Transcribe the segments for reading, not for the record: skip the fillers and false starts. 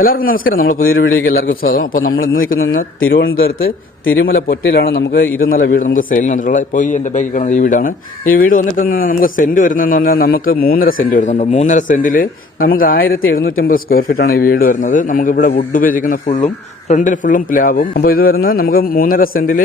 എല്ലാവർക്കും നമസ്കാരം. നമ്മൾ പുതിയൊരു വീഡിയോയ്ക്ക് എല്ലാവർക്കും സ്വാഗതം. അപ്പോൾ നമ്മൾ ഇന്ന് നിൽക്കുന്ന തിരുവനന്തപുരത്ത് തിരുമല പൊറ്റയിലാണ് നമുക്ക് 2 വീട് നമുക്ക് സെയിലിന് വന്നിട്ടുള്ളത്. ഇപ്പോൾ ഈ എൻ്റെ ബാക്കിൽ കാണുന്ന ഈ വീടാണ്. ഈ വീട് വന്നിട്ട് നമുക്ക് സെന്റ് വരുന്നതെന്ന് പറഞ്ഞാൽ നമുക്ക് 3.5 സെന്റ് വരുന്നുണ്ട്. 3.5 സെന്റിൽ നമുക്ക് 1750 സ്ക്വയർ ഫീറ്റാണ് ഈ വീട് വരുന്നത്. നമുക്ക് ഇവിടെ വുഡ് ഉപയോഗിക്കുന്ന ഫുള്ളും ഫ്രണ്ടിൽ ഫുള്ളും പ്ലാവും. അപ്പോൾ ഇത് വരുന്നത് നമുക്ക് 3.5 സെന്റിൽ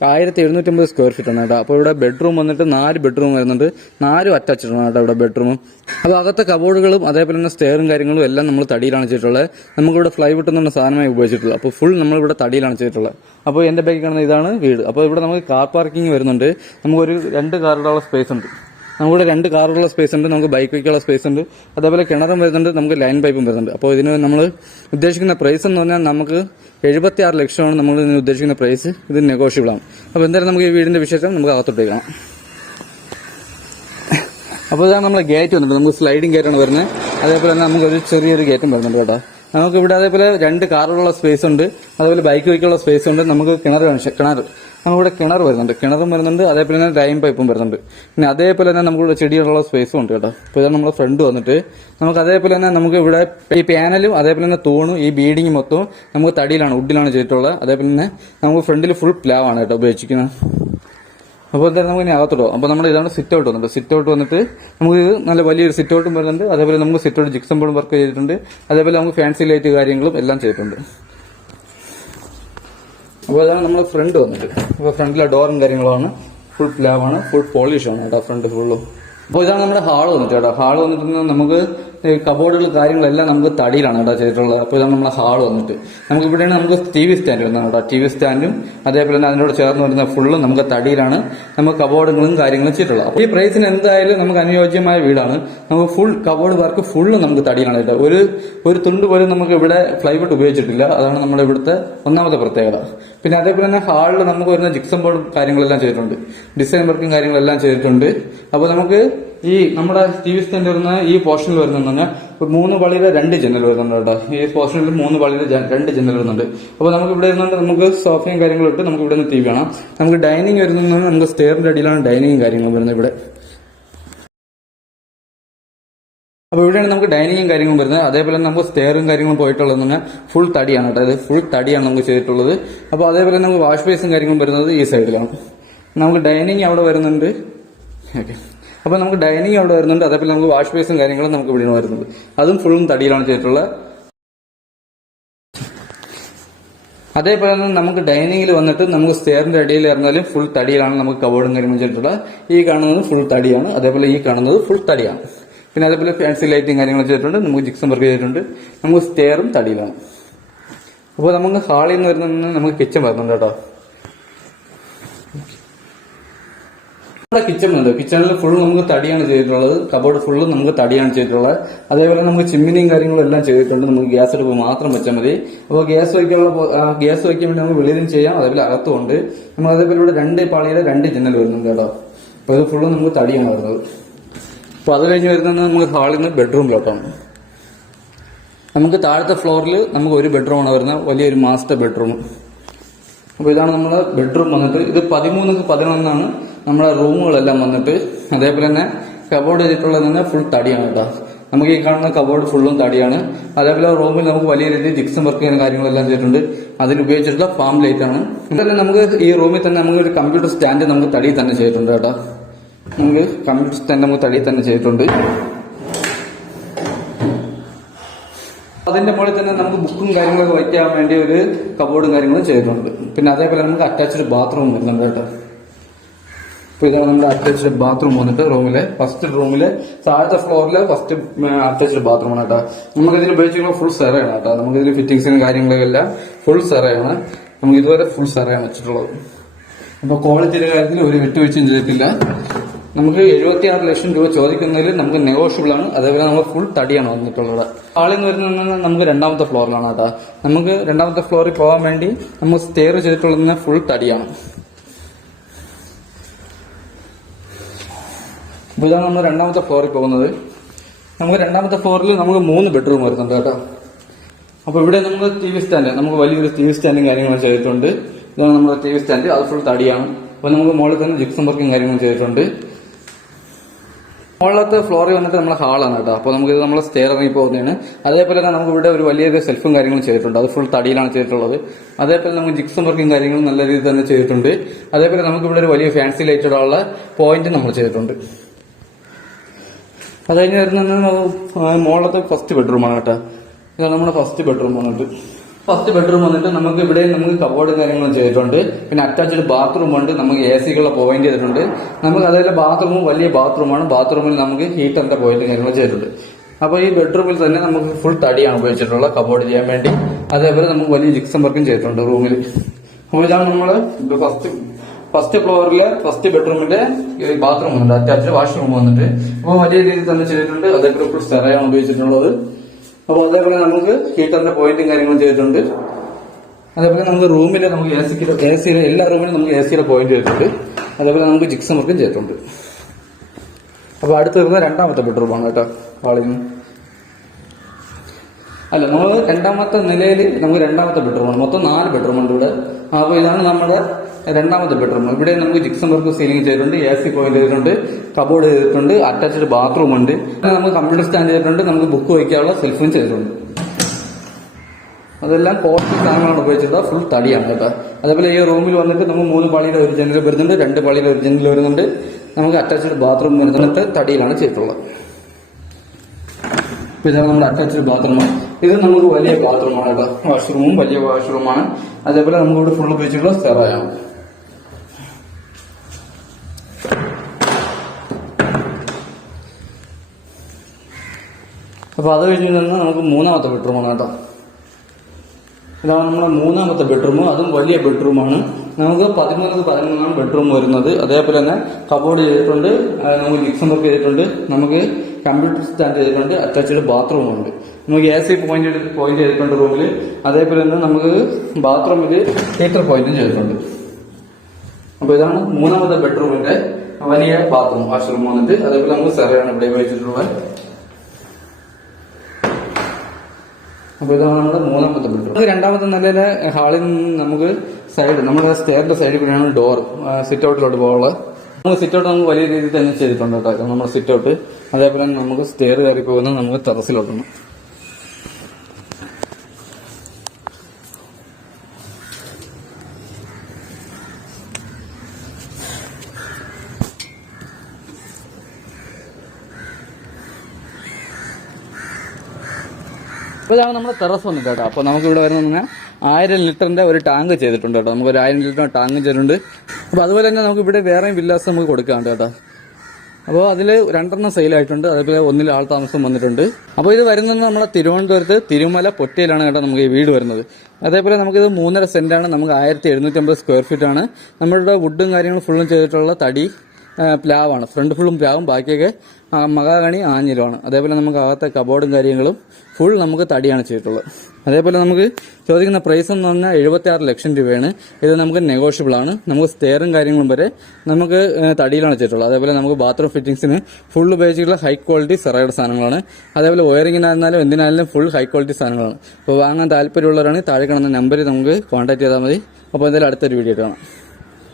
1750 സ്ക്വയർ ഫീറ്റ് ആണ് കേട്ടോ. അപ്പോൾ ഇവിടെ ബെഡ്റൂം വന്നിട്ട് 4 ബെഡ്റൂം വരുന്നുണ്ട്. 4 അറ്റാച്ച്ഡ് ആണ് കേട്ടോ ഇവിടെ ബെഡ്റൂമും. അപ്പോൾ അകത്തെ കബോർഡുകളും അതേപോലെ തന്നെ സ്റ്റെയറും കാര്യങ്ങളും എല്ലാം നമ്മൾ തടിയിലാണ് ചെയ്തിട്ടുള്ളത്. നമുക്കിവിടെ ഫ്ലൈവുഡ് എന്നുള്ള സാധനമായി ഉപയോഗിച്ചിട്ടുള്ളത്. അപ്പോൾ ഫുൾ നമ്മളിവിടെ തടിയിലാണ് ചെയ്തിട്ടുള്ളത്. അപ്പോൾ എൻ്റെ ബാക്കിൽ കാണുന്ന ഇതാണ് വീട്. അപ്പോൾ ഇവിടെ നമുക്ക് കാർ പാർക്കിംഗ് വരുന്നുണ്ട്. നമുക്കൊരു 2 കാറുകളുള്ള സ്പേസ് ഉണ്ട്. നമുക്കിവിടെ 2 കാറുള്ള സ്പേസ് ഉണ്ട്. നമുക്ക് ബൈക്ക് വയ്ക്കാനുള്ള സ്പേസ് ഉണ്ട്. അതേപോലെ കിണറും വരുന്നുണ്ട്. നമുക്ക് ലൈൻ പൈപ്പും വരുന്നുണ്ട്. അപ്പോൾ ഇതിന് നമ്മൾ ഉദ്ദേശിക്കുന്ന പ്രൈസ് എന്ന് പറഞ്ഞാൽ നമുക്ക് 76 ലക്ഷമാണ് നമ്മൾ ഇതിന് ഉദ്ദേശിക്കുന്ന പ്രൈസ്. ഇത് നെഗോഷ്യബിൾ ആണ്. അപ്പോൾ എന്തായാലും നമുക്ക് ഈ വീടിന്റെ വിശേഷം നമുക്ക് അകത്തോട്ട് കാണാം. അപ്പോൾ ഇതാണ് നമ്മളെ ഗേറ്റ് വന്നിട്ട് നമുക്ക് സ്ലൈഡിംഗ് ഗേറ്റാണ് വരുന്നത്. അതേപോലെ തന്നെ നമുക്കൊരു ചെറിയൊരു ഗേറ്റും വരുന്നുണ്ട് കേട്ടോ. നമുക്ക് ഇവിടെ അതേപോലെ 2 കാറുള്ള സ്പേസ് ഉണ്ട്. അതേപോലെ ബൈക്ക് വയ്ക്കാനുള്ള സ്പേസ് ഉണ്ട്. നമുക്ക് കിണർ നമുക്കിവിടെ കിണർ വരുന്നുണ്ട്. കിണറും വരുന്നുണ്ട്. അതേപോലെ തന്നെ ലൈൻ പൈപ്പും വരുന്നുണ്ട്. പിന്നെ അതേപോലെ തന്നെ നമുക്കിവിടെ ചെടികളുള്ള സ്പേസും ഉണ്ട് കേട്ടോ. അപ്പോൾ ഇതാണ് നമ്മുടെ ഫ്രണ്ട് വന്നിട്ട് നമുക്ക് അതേപോലെ തന്നെ നമുക്ക് ഇവിടെ ഈ പാനലും അതേപോലെ തന്നെ തൂണും ഈ ബീഡിങ് മൊത്തവും നമുക്ക് തടിയിലാണ് വുഡിലാണ് ചെയ്തിട്ടുള്ളത്. അതേപോലെ തന്നെ നമുക്ക് ഫ്രണ്ടിൽ ഫുൾ പ്ലാവാണ് കേട്ടോ ഉപയോഗിച്ചിരിക്കുന്നത്. അപ്പോൾ എന്തായാലും നമുക്ക് ഇനി അകത്തോട്ടോ. അപ്പോൾ നമ്മൾ ഇതാണ് സിറ്റ് ഔട്ട് വന്നിട്ട്. സിറ്റ് ഔട്ട് വന്നിട്ട് നമുക്ക് നല്ല വലിയൊരു സിറ്റ് ഔട്ടും വരുന്നുണ്ട്. അതേപോലെ നമുക്ക് സിറ്റ് ഔട്ട് ജിക്സം ബോർഡും വർക്ക് ചെയ്തിട്ടുണ്ട്. അതേപോലെ നമുക്ക് ഫാൻസി ലൈറ്റ് കാര്യങ്ങളും എല്ലാം ചെയ്തിട്ടുണ്ട്. അപ്പോൾ അതാണ് നമ്മൾ ഫ്രണ്ട് വന്നിട്ട്. അപ്പോൾ ഫ്രണ്ടിലെ ഡോറും കാര്യങ്ങളുമാണ് ഫുൾ പ്ലാവാണ്, ഫുൾ പോളിഷാണ് കേട്ടോ ഫ്രണ്ട് ഫുള്ളും. അപ്പോൾ ഇതാണ് നമ്മുടെ ഹാൾ വന്നിട്ട് കേട്ടോ. ഹാൾ വന്നിട്ട് നമുക്ക് കബോർഡുകൾ കാര്യങ്ങളെല്ലാം നമുക്ക് തടിയിലാണ് കേട്ടോ ചെയ്തിട്ടുള്ളത്. അപ്പോൾ ഇതാണ് നമ്മളെ ഹാൾ വന്നിട്ട്. നമുക്ക് ഇവിടെയാണ് നമുക്ക് TV സ്റ്റാൻഡ് വരുന്നത് കേട്ടോ. TV സ്റ്റാൻഡും അതേപോലെ തന്നെ അതിനോട് ചേർന്ന് വരുന്ന ഫുള്ളും നമുക്ക് തടിയിലാണ് നമുക്ക് കബോർഡുകളും കാര്യങ്ങളും ചെയ്തിട്ടുള്ളത്. അപ്പോൾ ഈ പ്രൈസിന് എന്തായാലും നമുക്ക് അനുയോജ്യമായ വീടാണ്. നമുക്ക് ഫുൾ കബോർഡ് വർക്ക് ഫുള്ളും നമുക്ക് തടിയിലാണ് കേട്ടോ. ഒരു തുണ്ട് പോലും നമുക്ക് ഇവിടെ ഫ്ലൈവുഡ് ഉപയോഗിച്ചിട്ടില്ല. അതാണ് നമ്മുടെ ഇവിടുത്തെ ഒന്നാമത്തെ പ്രത്യേകത. പിന്നെ അതേപോലെ തന്നെ ഹാളിൽ നമുക്ക് വരുന്ന ജിക്സം ബോർഡും കാര്യങ്ങളെല്ലാം ചെയ്തിട്ടുണ്ട്. ഡിസൈൻ വർക്കും കാര്യങ്ങളെല്ലാം ചെയ്തിട്ടുണ്ട്. അപ്പോൾ നമുക്ക് ഈ നമ്മുടെ TV സ്റ്റാൻഡ് വരുന്ന ഈ പോർഷനിൽ വരുന്നതെന്ന് പറഞ്ഞാൽ 3 വളിയിലെ 2 ജനൽ വരുന്നുണ്ട് കേട്ടോ. ഈ പോർഷനിൽ 3 വളിയിലെ 2 ജനൽ വരുന്നുണ്ട്. അപ്പോൾ നമുക്ക് ഇവിടെ ഇരുന്നുകൊണ്ട് നമുക്ക് സോഫയും കാര്യങ്ങളും ഇട്ട് നമുക്ക് ഇവിടെ നിന്ന് TV കാണാം. നമുക്ക് ഡൈനിങ് വരുന്നത് നമുക്ക് സ്റ്റെയറിന്റെ അടിയിലാണ് ഡൈനിങ്ങും കാര്യങ്ങളും വരുന്നത് ഇവിടെ. അപ്പോൾ ഇവിടെയാണ് നമുക്ക് ഡൈനിങ്ങും കാര്യങ്ങളും വരുന്നത്. അതേപോലെ നമുക്ക് സ്റ്റെയറും കാര്യങ്ങളും പോയിട്ടുള്ളതെന്ന് പറഞ്ഞാൽ ഫുൾ തടിയാണ് കേട്ടോ. ഇത് ഫുൾ തടിയാണ് നമുക്ക് ചെയ്തിട്ടുള്ളത്. അപ്പോൾ അതേപോലെ നമുക്ക് വാഷ് ബേസും കാര്യങ്ങളും വരുന്നത് ഈ സൈഡിലാണ്. നമുക്ക് ഡൈനിങ് അവിടെ വരുന്നുണ്ട്. ഓക്കെ, അപ്പോൾ നമുക്ക് ഡൈനിങ് അവിടെ വരുന്നുണ്ട്. അതേപോലെ നമുക്ക് വാഷ് ബേസും കാര്യങ്ങളും നമുക്ക് ഇവിടെ വരുന്നത്. അതും ഫുള്ളും തടിയിലാണ് ചെയ്തിട്ടുള്ളത്. അതേപോലെ തന്നെ നമുക്ക് ഡൈനിങ്ങിൽ വന്നിട്ട് നമുക്ക് സ്റ്റെയറിന്റെ അടിയിൽ ഇറങ്ങാലും ഫുൾ തടിയിലാണ് നമുക്ക് കബോർഡും കാര്യങ്ങളും ചെയ്തിട്ടുള്ളത്. ഈ കാണുന്നത് ഫുൾ തടിയാണ്. അതേപോലെ ഈ കാണുന്നത് ഫുൾ തടിയാണ്. പിന്നെ അതേപോലെ ഫാൻസി ലൈറ്റും കാര്യങ്ങളും ചെയ്തിട്ടുണ്ട്. നമുക്ക് ജിക്സം വർക്ക് ചെയ്തിട്ടുണ്ട്. നമുക്ക് സ്റ്റെയറും തടിയിലാണ്. അപ്പോൾ നമുക്ക് ഹാളിൽ നിന്ന് വരുന്ന നമുക്ക് കിച്ചൺ വരുന്നുണ്ട് കേട്ടോ. കിച്ചൺ ഉണ്ട്. കിച്ചണിൽ ഫുൾ നമുക്ക് തടിയാണ് ചെയ്തിട്ടുള്ളത്. കബോർഡ് ഫുള്ളും നമുക്ക് തടിയാണ് ചെയ്തിട്ടുള്ളത്. അതേപോലെ നമുക്ക് ചിമ്മിനിയും കാര്യങ്ങളും എല്ലാം ചെയ്തിട്ടുണ്ട്. നമുക്ക് ഗ്യാസ് അടുപ്പ് മാത്രം വെച്ചാൽ മതി. അപ്പോൾ ഗ്യാസ് വയ്ക്കാൻ വേണ്ടി നമുക്ക് വെളിയിലും ചെയ്യാം, അതേപോലെ അകത്തുമുണ്ട്. നമുക്ക് അതേപോലെ ഇവിടെ 2 പാളിയിലെ 2 ജനൽ വരുന്നുണ്ട് കേട്ടോ. അപ്പോൾ ഇത് ഫുള്ളും നമുക്ക് തടിയാണ് വരുന്നത്. അപ്പോൾ അത് കഴിഞ്ഞ് വരുന്നത് നമുക്ക് ഹാളിൽ നിന്ന് ബെഡ്റൂമിലോട്ടാണ്. നമുക്ക് താഴത്തെ ഫ്ലോറിൽ നമുക്ക് 1 ബെഡ്റൂമാണ് വരുന്നത്, വലിയൊരു മാസ്റ്റർ ബെഡ്റൂം. അപ്പോൾ ഇതാണ് നമ്മുടെ ബെഡ്റൂം വന്നിട്ട്. ഇത് 13x11 നമ്മുടെ റൂമുകളെല്ലാം വന്നിട്ട്. അതേപോലെ തന്നെ കബോർഡ് ചെയ്തിട്ടുള്ളത് തന്നെ ഫുൾ തടിയാണ് കേട്ടോ. നമുക്ക് ഈ കാണുന്ന കബോർഡ് ഫുള്ളും തടിയാണ്. അതേപോലെ റൂമിൽ നമുക്ക് വലിയ രീതിയിൽ ജിക്സം വർക്ക് ചെയ്യുന്ന കാര്യങ്ങളെല്ലാം ചെയ്തിട്ടുണ്ട്. അതിൽ ഉപയോഗിച്ചിട്ടുള്ള ഫാം ലൈറ്റ് ആണ്. അതേപോലെ നമുക്ക് ഈ റൂമിൽ തന്നെ നമുക്ക് ഒരു കമ്പ്യൂട്ടർ സ്റ്റാൻഡ് നമുക്ക് തടിയിൽ തന്നെ ചെയ്തിട്ടുണ്ട് കേട്ടോ. നമുക്ക് കമ്പ്യൂട്ടർ സ്റ്റാൻഡ് നമുക്ക് തടിയിൽ തന്നെ ചെയ്തിട്ടുണ്ട്. അതിന്റെ മുകളിൽ തന്നെ നമുക്ക് ബുക്കും കാര്യങ്ങളൊക്കെ വയ്ക്കാൻ വേണ്ടി ഒരു കബോർഡും കാര്യങ്ങളും ചെയ്തിട്ടുണ്ട്. പിന്നെ അതേപോലെ നമുക്ക് അറ്റാച്ച്ഡ് ബാത്റൂം വരുന്നുണ്ട് കേട്ടോ. അപ്പോൾ ഇതാണ് നമ്മുടെ അറ്റാച്ച്ഡ് ബാത്റൂം വന്നിട്ട് റൂമിലെ ഫസ്റ്റ് റൂമിലെ താഴത്തെ ഫ്ലോറിലെ ഫസ്റ്റ് അറ്റാച്ച്ഡ് ബാത്റൂമാണ് കേട്ടോ. നമുക്കിതിൽ ഉപയോഗിച്ചിട്ടുള്ള ഫുൾ സെറയാണ് കേട്ടോ. നമുക്കിതിൽ ഫിറ്റിംഗ്സിനും കാര്യങ്ങളെല്ലാം ഫുൾ സെറയാണ്. നമുക്ക് ഇതുവരെ ഫുൾ സെറയാണ് വെച്ചിട്ടുള്ളത്. അപ്പോൾ ക്വാളിറ്റിയുടെ കാര്യത്തിൽ ഒരു വിട്ടുവീഴ്ചയും ചെയ്തിട്ടില്ല. നമുക്ക് 76 ലക്ഷം രൂപ ചോദിക്കുന്നതിൽ നമുക്ക് നെഗോഷ്യബിൾ ആണ്. അതേപോലെ നമ്മൾ ഫുൾ തടിയാണ് വന്നിട്ടുള്ളത്. ഹാളിൽ നിന്ന് വരുന്നത് നമുക്ക് 2ാമത്തെ ഫ്ലോറിലാണ് കേട്ടോ. നമുക്ക് 2ാമത്തെ ഫ്ലോറിൽ പോകാൻ വേണ്ടി നമ്മൾ സ്റ്റെയർ ചെയ്തിട്ടുള്ളത് ഫുൾ തടിയാണ്. അപ്പോൾ ഇതാണ് നമ്മൾ 2ാമത്തെ ഫ്ലോറിൽ പോകുന്നത്. നമുക്ക് 2ാമത്തെ ഫ്ലോറിൽ നമുക്ക് 3 ബെഡ്റൂം വരുന്നുണ്ട് കേട്ടോ. അപ്പോൾ ഇവിടെ നമുക്ക് TV സ്റ്റാൻഡ്, നമുക്ക് വലിയൊരു TV സ്റ്റാൻഡും കാര്യങ്ങളും ചെയ്തിട്ടുണ്ട്. ഇതാണ് നമ്മുടെ TV സ്റ്റാൻഡ്. അത് ഫുൾ തടിയാണ്. അപ്പോൾ നമുക്ക് മുകളിൽ തന്നെ ജിക്സം വർക്കും കാര്യങ്ങളും ചെയ്തിട്ടുണ്ട്. മുകളിലത്തെ ഫ്ലോറിൽ വന്നിട്ട് നമ്മുടെ ഹാളാണ് കേട്ടോ. അപ്പോൾ നമുക്ക് ഇത് നമ്മളെ സ്റ്റെയർ ഇറങ്ങി പോകുന്നതാണ്. അതേപോലെ തന്നെ നമുക്ക് ഇവിടെ ഒരു വലിയൊരു സെൽഫും കാര്യങ്ങളും ചെയ്തിട്ടുണ്ട്. അത് ഫുൾ തടിയിലാണ് ചെയ്തിട്ടുള്ളത്. അതേപോലെ നമുക്ക് ജിപ്സം വർക്കും കാര്യങ്ങളും നല്ല രീതിയിൽ തന്നെ ചെയ്തിട്ടുണ്ട്. അതേപോലെ നമുക്ക് ഇവിടെ ഒരു വലിയ ഫാൻസി ലൈറ്റ് ഇടാനുള്ള പോയിന്റ് നമ്മൾ ചെയ്തിട്ടുണ്ട്. അത് കഴിഞ്ഞ് വരുന്നത് മുകളിലത്തെ ഫസ്റ്റ് ബെഡ്റൂമാണ് കേട്ടോ. ഇതാണ് നമ്മുടെ ഫസ്റ്റ് ബെഡ്റൂം വന്നിട്ട്. നമുക്ക് ഇവിടെ നമുക്ക് കബോർഡ് കാര്യങ്ങളും ചെയ്തിട്ടുണ്ട്. പിന്നെ അറ്റാച്ച്ഡ് ബാത്റൂം ഉണ്ട്. നമുക്ക് AC-ക്കുള്ള പോയിന്റ് ചെയ്തിട്ടുണ്ട്. നമുക്ക് അതേപോലെ ബാത്റൂമും വലിയ ബാത്റൂമാണ്. ബാത്റൂമിൽ നമുക്ക് ഹീറ്ററിന്റെ പോയിന്റ് കാര്യങ്ങൾ ചെയ്തിട്ടുണ്ട്. അപ്പോൾ ഈ ബെഡ്റൂമിൽ തന്നെ നമുക്ക് ഫുൾ തടിയാണ് ഉപയോഗിച്ചിട്ടുള്ള കബോർഡ് ചെയ്യാൻ വേണ്ടി. അതേപോലെ നമുക്ക് വലിയ ജിപ്സം വർക്കും ചെയ്തിട്ടുണ്ട് റൂമിൽ. അപ്പോൾ ഇതാണ് നമ്മള് ഫസ്റ്റ് ഫ്ലോറിലെ ഫസ്റ്റ് ബെഡ്റൂമിന്റെ ബാത്റൂം ഉണ്ട്. അറ്റാച്ച്ഡ് വാഷ്റൂം വന്നിട്ട് അപ്പോൾ വലിയ രീതിയിൽ തന്നെ ചെയ്തിട്ടുണ്ട്. അതേപോലെ ഫുൾ സ്റ്റെറയാണ് ഉപയോഗിച്ചിട്ടുള്ളത്. അപ്പോൾ അതേപോലെ നമുക്ക് ഹീറ്ററിന്റെ പോയിന്റും കാര്യങ്ങളും ചെയ്തിട്ടുണ്ട്. അതേപോലെ നമുക്ക് റൂമിൽ നമുക്ക് AC എല്ലാ റൂമിലും നമുക്ക് AC-യുടെ പോയിന്റ് ചെയ്തിട്ടുണ്ട്. അതേപോലെ നമുക്ക് ജിപ്സം വർക്കും ചെയ്തിട്ടുണ്ട്. അപ്പോൾ അടുത്ത് വരുന്നത് രണ്ടാമത്തെ ബെഡ്റൂമാണ് കേട്ടോ. ഹാളിന് അല്ല, നമ്മൾ രണ്ടാമത്തെ നിലയിൽ നമുക്ക് രണ്ടാമത്തെ ബെഡ്റൂമാണ്. മൊത്തം 4 ബെഡ്റൂമുണ്ട് ഇവിടെ. അപ്പോൾ ഇതാണ് നമ്മുടെ രണ്ടാമത്തെ ബെഡ്റൂം. ഇവിടെ നമുക്ക് ജിപ്സം വർക്ക് സീലിംഗ് ചെയ്തിട്ടുണ്ട്. AC പോയിന്റ് ചെയ്തിട്ടുണ്ട്. കബോർഡ് ചെയ്തിട്ടുണ്ട്. അറ്റാച്ച്ഡ് ബാത്റൂം ഉണ്ട്. നമുക്ക് കമ്പ്യൂട്ടർ സ്റ്റാൻഡ് ചെയ്തിട്ടുണ്ട്. നമുക്ക് ബുക്ക് വയ്ക്കാനുള്ള സെൽഫും ചെയ്തിട്ടുണ്ട്. അതെല്ലാം കോസ്റ്റ്ലി സാധനങ്ങളാണ് ഉപയോഗിച്ചത്. ഫുൾ തടിയാണ് കേട്ടോ. അതേപോലെ ഈ റൂമിൽ വന്നിട്ട് നമുക്ക് 3 പാളിയുടെ ഒരു ജനൽ വരുന്നുണ്ട്. 2 പാളിയുടെ ഒരു ജനൽ വരുന്നുണ്ട്. നമുക്ക് അറ്റാച്ച്ഡ് ബാത്റൂം വരുന്നിട്ട് തടിയിലാണ് ചെയ്തിട്ടുള്ളത്. ഇതാണ് നമ്മുടെ അറ്റാച്ച്ഡ് ബാത്റൂം. ഇത് നമുക്ക് വലിയ ബാത്റൂമാണ് കേട്ടോ. വാഷ്റൂമും വലിയ വാഷ്റൂമാണ്. അതേപോലെ നമുക്ക് ഇവിടെ ഫുൾ ഉപയോഗിച്ചിട്ടുള്ള സ്റ്റെറയാണ്. അപ്പൊ അത് കഴിഞ്ഞ് നിന്ന് നമുക്ക് മൂന്നാമത്തെ ബെഡ്റൂമാണ് കേട്ടോ. ഇതാണ് നമ്മുടെ മൂന്നാമത്തെ ബെഡ്റൂം. അതും വലിയ ബെഡ്റൂമാണ്. നമുക്ക് 13 ബെഡ്റൂം വരുന്നത്. അതേപോലെ തന്നെ കബോർഡ് ചെയ്തിട്ടുണ്ട്. നമുക്ക് ജിപ്സം വർക്ക് ചെയ്തിട്ടുണ്ട്. നമുക്ക് കമ്പ്യൂട്ടർ സ്റ്റാൻഡ് ചെയ്തിട്ടുണ്ട്. അറ്റാച്ച്ഡ് ബാത്റൂം ഉണ്ട്. നമുക്ക് AC പോയിന്റ് ചെയ്തിട്ടുണ്ട് റൂമിൽ. അതേപോലെ തന്നെ നമുക്ക് ബാത്റൂമിൽ ഹീറ്റർ പോയിന്റും ചെയ്തിട്ടുണ്ട്. അപ്പൊ ഇതാണ് മൂന്നാമത്തെ ബെഡ്റൂമിന്റെ വലിയ ബാത്റൂം വാഷ്റൂം വന്നിട്ട്. അതേപോലെ നമുക്ക് സെറയാണ് ഇവിടെ ഉപയോഗിച്ചിട്ടുള്ളത്. അപ്പൊ ഇതാണ് നമ്മുടെ മൂന്നാമത്തെ ബെഡ്റൂം. രണ്ടാമത്തെ നിലയിലെ ഹാളിൽ നിന്ന് നമുക്ക് നമ്മുടെ സ്റ്റെയറിന്റെ സൈഡിൽ കൂടെയാണ് ഡോർ സിറ്റ് ഔട്ടിലോട്ട് പോകാനുള്ളത്. നമുക്ക് സിറ്റ് ഔട്ട് നമുക്ക് വലിയ രീതിയിൽ തന്നെ ചെയ്തിട്ടുണ്ട് കേട്ടോ. നമ്മുടെ സിറ്റ് ഔട്ട്. അതേപോലെ തന്നെ നമുക്ക് സ്റ്റെയർ കയറി പോകുന്നത് നമുക്ക് ടെറസിലോട്ടാണ്. അപ്പോൾ ഇതാണ് നമ്മുടെ ടെറസ് വന്നിട്ട് കേട്ടോ. അപ്പോൾ നമുക്ക് ഇവിടെ വരുന്ന 1000 ലിറ്ററിന്റെ ഒരു ടാങ്ക് ചെയ്തിട്ടുണ്ട് കേട്ടോ. നമുക്ക് ഒരു 1000 ലിറ്റർ ടാങ്ക് ചെയ്തിട്ടുണ്ട്. അപ്പോൾ അതുപോലെ തന്നെ നമുക്ക് ഇവിടെ വേറെയും വില്ലാസ് നമുക്ക് കൊടുക്കാറുണ്ട് കേട്ടോ. അപ്പോൾ അതിൽ 2 സെയിലായിട്ടുണ്ട്. അതേപോലെ 1 ആൾ താമസം വന്നിട്ടുണ്ട്. അപ്പോൾ ഇത് വരുന്നത് നമ്മുടെ തിരുവനന്തപുരത്ത് തിരുമല പൊറ്റയിലാണ് കേട്ടോ നമുക്ക് ഈ വീട് വരുന്നത്. അതേപോലെ നമുക്കിത് 3.5 സെന്റാണ്. നമുക്ക് 1750 സ്ക്വയർ ഫീറ്റ് ആണ്. നമ്മളുടെ വുഡും കാര്യങ്ങളും ഫുള്ളും ചെയ്തിട്ടുള്ള തടി പ്ലാവാണ്. ഫ്രണ്ട് ഫുള്ളും പ്ലാവും, ബാക്കിയൊക്കെ മഹാഗണി ആഞ്ഞിലുമാണ്. അതേപോലെ നമുക്ക് അകത്തെ കബോർഡും കാര്യങ്ങളും ഫുൾ നമുക്ക് തടിയാണ് ചെയ്തിട്ടുള്ളത്. അതേപോലെ നമുക്ക് ചോദിക്കുന്ന പ്രൈസ് എന്ന് പറഞ്ഞാൽ 76 ലക്ഷം രൂപയാണ്. ഇത് നമുക്ക് നെഗോഷ്യബിൾ ആണ്. നമുക്ക് സ്റ്റെയറും കാര്യങ്ങളും വരെ നമുക്ക് തടിയിലാണ് ചെയ്തിട്ടുള്ളത്. അതേപോലെ നമുക്ക് ബാത്റൂം ഫിറ്റിംഗ്സിന് ഫുൾ ഉപയോഗിച്ചിട്ടുള്ള ഹൈ ക്വാളിറ്റി സെറയുടെ സാധനങ്ങളാണ്. അതേപോലെ വയറിങ്ങിനായിരുന്നാലും എന്തിനായാലും ഫുൾ ഹൈ ക്വാളിറ്റി സാധനങ്ങളാണ്. അപ്പോൾ വാങ്ങാൻ താല്പര്യമുള്ളവരാണെങ്കിൽ താഴെ കാണുന്ന നമ്പറിൽ നമുക്ക് കോൺടാക്ട് ചെയ്താൽ മതി. അപ്പോൾ എന്തായാലും അടുത്തൊരു വീഡിയോ കാണാം.